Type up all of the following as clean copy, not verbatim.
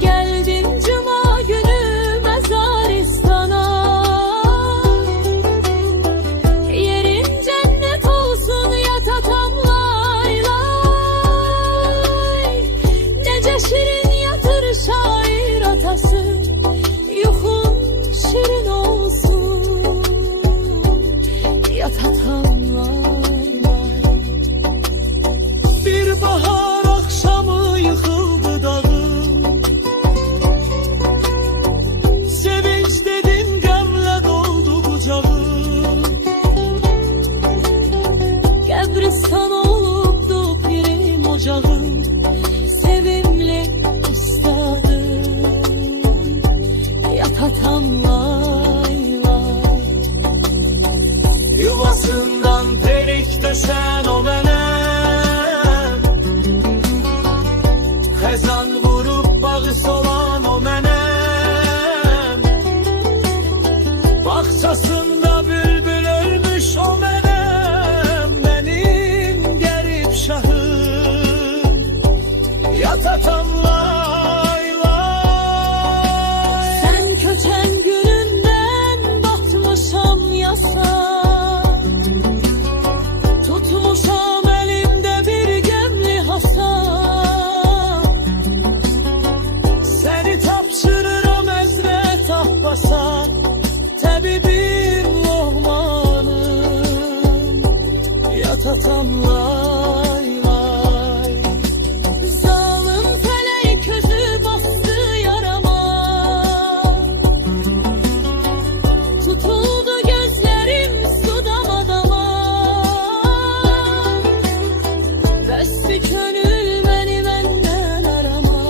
Geldim cuma günü mezaristana, yerin cennet olsun yat atam lay lay. Nece şirin yatır şair atası, yuhun şirin olsun yat atam lay lay. Bir bahar akşamı yıkıldı dağım, sevinç dedim gamle doldu kucağım. Qəbristan olubdu pirim ocağım, sevimli ustadım yat atam lay lay. Yuvasından perik döşen o menem, xezan vurup bağı solan o menem. Bahçasında bülbül ölmüş o menem, benim gerip şahım yat atam lay lay. Sen köçen gününden batmışam yasa, tutmuşam elimde bir gemli hasa. Seni tapşırıram Hazret Abbas'a, tabibim Lohmanım yat atam lay lay. Zalim felek közü bastı yarama, tutuldu gözlerim su dama. Bəsdi könül beni benden arama,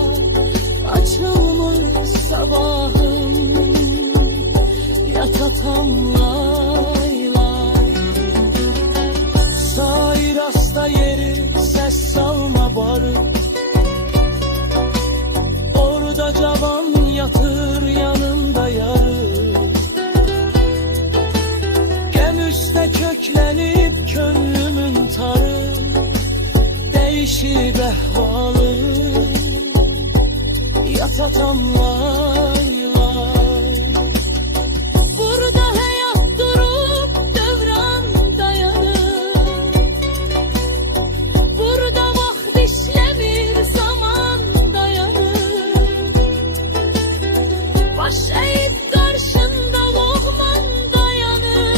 açılmır sabahım yat atam lay lay. Şair hasta yeri ses salma barı, orada cavan yatır yanında yarı. Gem üstte köklenip könlümün tarı, değişip ehvalı yat atam lay lay. Burada hayat durup dövran dayanır, burada vaxt işlemir zaman dayanır. Baş eğip karşında Lohman dayanır,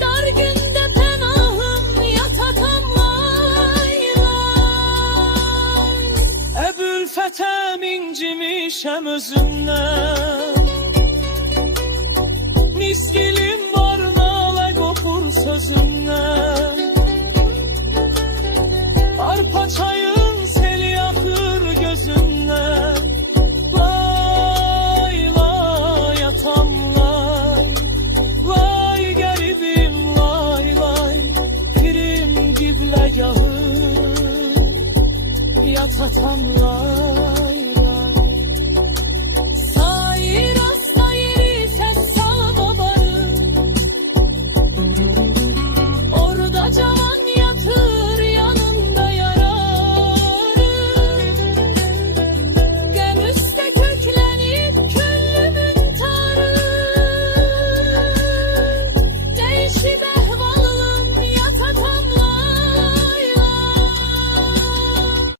dar günde penahım yat atam lay lay. Ebülfethem incimişem özündən, Niskilim var nalə qopur sözündən. Arpa çayın seli axır gözündən, lay lay atam lay lay. Qəribim lay lay, pirim qibləgahı yat atam lay.